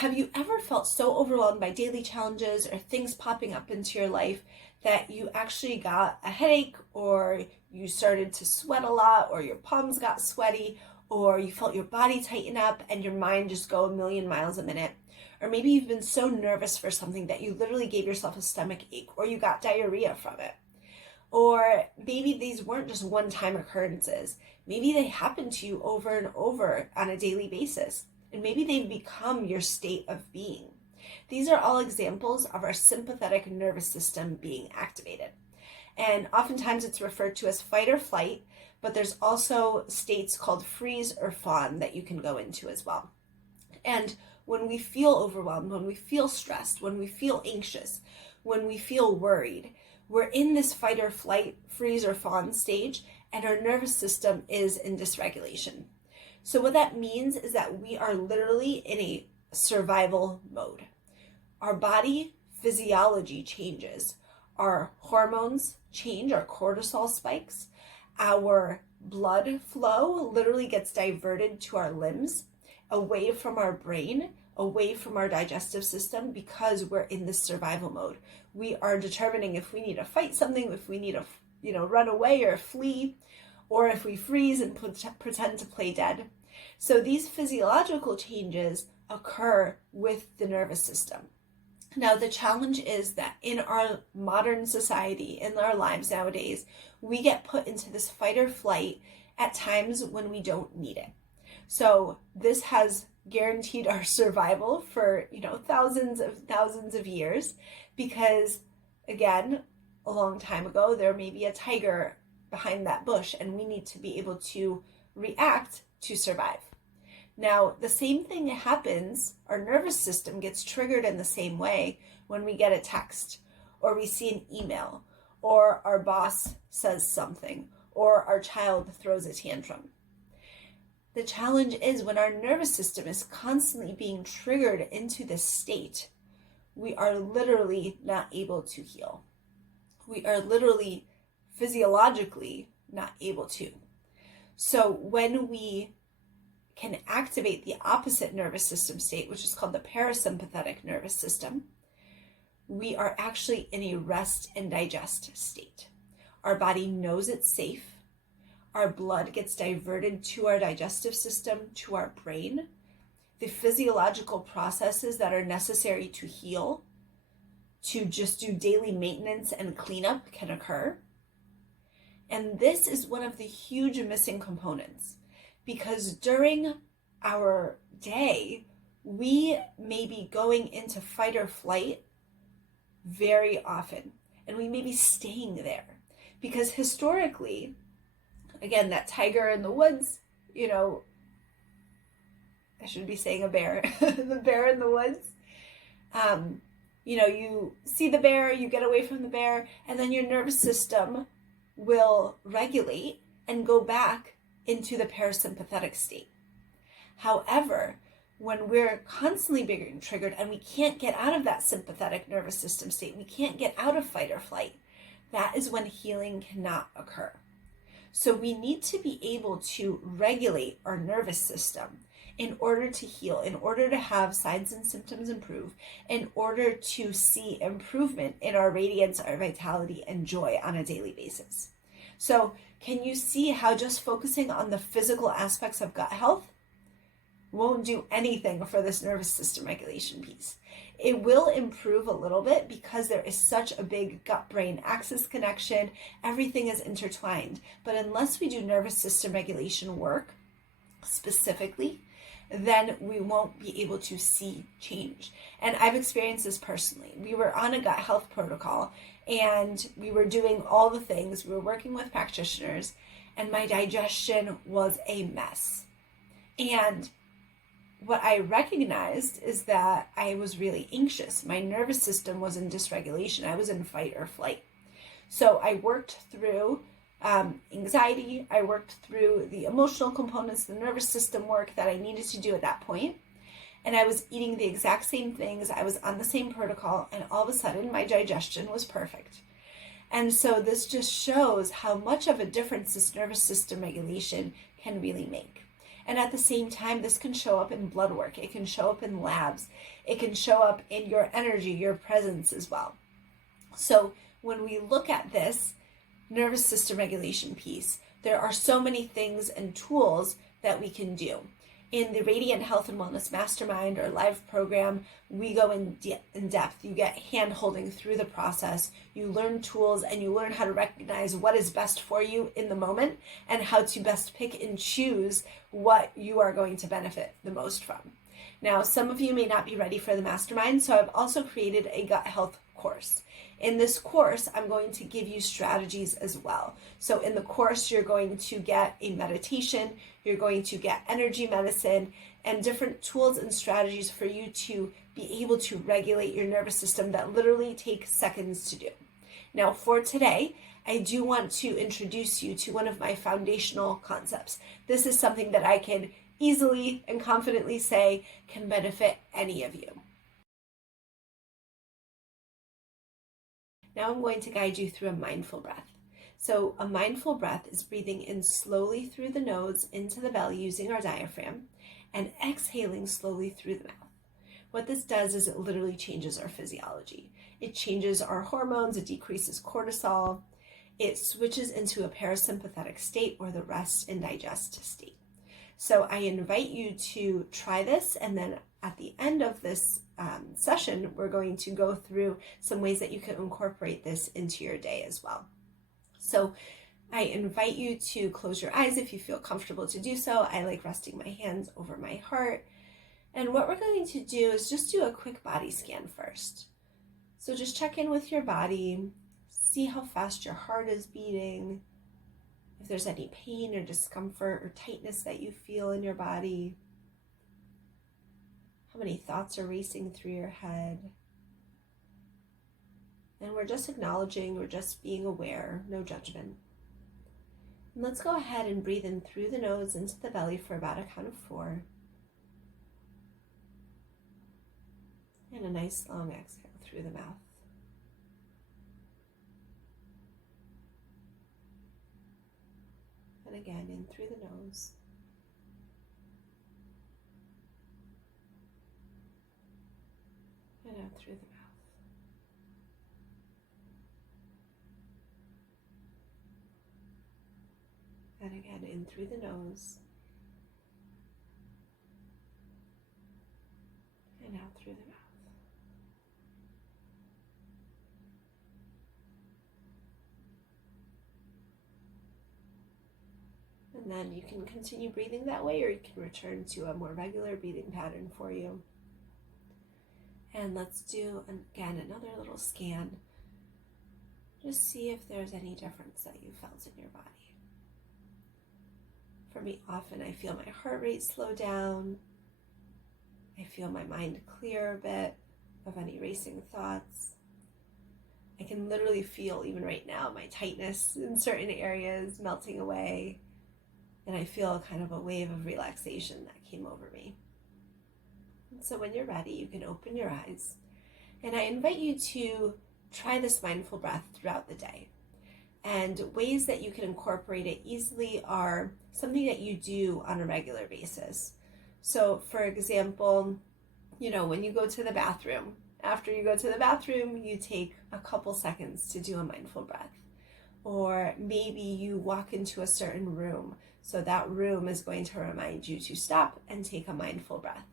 Have you ever felt so overwhelmed by daily challenges or things popping up into your life that you actually got a headache, or you started to sweat a lot, or your palms got sweaty, or you felt your body tighten up and your mind just go a million miles a minute? Or maybe you've been so nervous for something that you literally gave yourself a stomach ache, or you got diarrhea from it. Or maybe these weren't just one-time occurrences. Maybe they happen to you over and over on a daily basis. And maybe they've become your state of being. These are all examples of our sympathetic nervous system being activated. And oftentimes it's referred to as fight or flight, but there's also states called freeze or fawn that you can go into as well. And when we feel overwhelmed, when we feel stressed, when we feel anxious, when we feel worried, we're in this fight or flight, freeze or fawn stage, and our nervous system is in dysregulation. So what that means is that we are literally in a survival mode. Our body physiology changes. Our hormones change, our cortisol spikes. Our blood flow literally gets diverted to our limbs, away from our brain, away from our digestive system, because we're in this survival mode. We are determining if we need to fight something, if we need to run away or flee, or if we freeze and pretend to play dead. So these physiological changes occur with the nervous system. Now, the challenge is that in our modern society, in our lives nowadays, we get put into this fight or flight at times when we don't need it. So this has guaranteed our survival for, thousands of years, because again, a long time ago, there may be a tiger behind that bush, and we need to be able to react to survive. Now, the same thing happens, our nervous system gets triggered in the same way when we get a text, or we see an email, or our boss says something, or our child throws a tantrum. The challenge is when our nervous system is constantly being triggered into this state, we are literally not able to heal. We are literally physiologically not able to. So when we can activate the opposite nervous system state, which is called the parasympathetic nervous system, we are actually in a rest and digest state. Our body knows it's safe. Our blood gets diverted to our digestive system, to our brain. The physiological processes that are necessary to heal, to just do daily maintenance and cleanup, can occur. And this is one of the huge missing components, because during our day, we may be going into fight or flight very often, and we may be staying there because historically, again, that tiger in the woods, I should be saying a bear, the bear in the woods, you see the bear, you get away from the bear, and then your nervous system will regulate and go back into the parasympathetic state. However, when we're constantly being triggered and we can't get out of that sympathetic nervous system state, we can't get out of fight or flight, that is when healing cannot occur. So we need to be able to regulate our nervous system in order to heal, in order to have signs and symptoms improve, in order to see improvement in our radiance, our vitality, and joy on a daily basis. So can you see how just focusing on the physical aspects of gut health won't do anything for this nervous system regulation piece? It will improve a little bit because there is such a big gut-brain axis connection. Everything is intertwined. But unless we do nervous system regulation work specifically, then we won't be able to see change. And I've experienced this personally. We were on a gut health protocol and we were doing all the things. We were working with practitioners and my digestion was a mess. And what I recognized is that I was really anxious. My nervous system was in dysregulation. I was in fight or flight. So I worked through anxiety. I worked through the emotional components, the nervous system work that I needed to do at that point. And I was eating the exact same things. I was on the same protocol. And all of a sudden, my digestion was perfect. And so this just shows how much of a difference this nervous system regulation can really make. And at the same time, this can show up in blood work. It can show up in labs. It can show up in your energy, your presence as well. So when we look at this nervous system regulation piece, there are so many things and tools that we can do. In the Radiant Health and Wellness Mastermind or live program, we go in depth. You get hand holding through the process. You learn tools and you learn how to recognize what is best for you in the moment and how to best pick and choose what you are going to benefit the most from. Now, some of you may not be ready for the mastermind, so I've also created a gut health course. In this course, I'm going to give you strategies as well. So in the course, you're going to get a meditation, you're going to get energy medicine, and different tools and strategies for you to be able to regulate your nervous system that literally take seconds to do. Now, for today, I do want to introduce you to one of my foundational concepts. This is something that I can easily and confidently say can benefit any of you. Now I'm going to guide you through a mindful breath. So a mindful breath is breathing in slowly through the nose into the belly using our diaphragm and exhaling slowly through the mouth. What this does is it literally changes our physiology. It changes our hormones, it decreases cortisol, it switches into a parasympathetic state or the rest and digest state. So I invite you to try this, and then at the end of this session, we're going to go through some ways that you can incorporate this into your day as well. So I invite you to close your eyes if you feel comfortable to do so. I like resting my hands over my heart. And what we're going to do is just do a quick body scan first. So just check in with your body, see how fast your heart is beating, if there's any pain or discomfort or tightness that you feel in your body, how many thoughts are racing through your head. And we're just acknowledging, we're just being aware, no judgment. And let's go ahead and breathe in through the nose into the belly for about a count of 4. And a nice long exhale through the mouth. And again, in through the nose. And out through the mouth. And again, in through the nose. And out through the mouth. And then you can continue breathing that way, or you can return to a more regular breathing pattern for you. And let's do, again, another little scan. Just see if there's any difference that you felt in your body. For me, often I feel my heart rate slow down. I feel my mind clear a bit of any racing thoughts. I can literally feel, even right now, my tightness in certain areas melting away. And I feel kind of a wave of relaxation that came over me. And so when you're ready, you can open your eyes. And I invite you to try this mindful breath throughout the day. And ways that you can incorporate it easily are something that you do on a regular basis. So for example, when you go to the bathroom, after you go to the bathroom, you take a couple seconds to do a mindful breath. Or maybe you walk into a certain room, so that room is going to remind you to stop and take a mindful breath.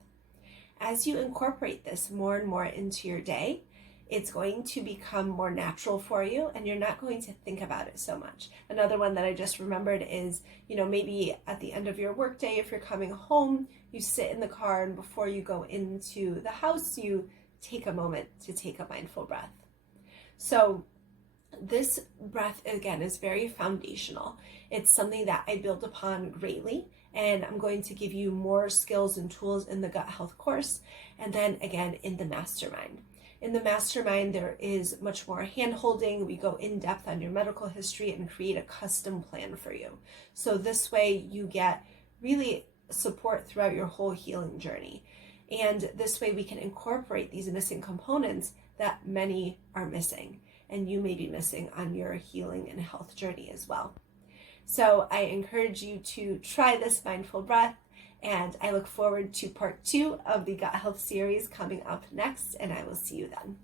As you incorporate this more and more into your day, it's going to become more natural for you, and you're not going to think about it so much. Another one that I just remembered is, maybe at the end of your workday, if you're coming home, you sit in the car, and before you go into the house, you take a moment to take a mindful breath. So this breath, again, is very foundational. It's something that I build upon greatly, and I'm going to give you more skills and tools in the gut health course, and then again in the mastermind. In the mastermind, there is much more hand-holding. We go in depth on your medical history and create a custom plan for you. So this way you get really support throughout your whole healing journey. And this way we can incorporate these missing components that many are missing, and you may be missing on your healing and health journey as well. So I encourage you to try this mindful breath, And I look forward to part 2 of the gut health series coming up next, and I will see you then.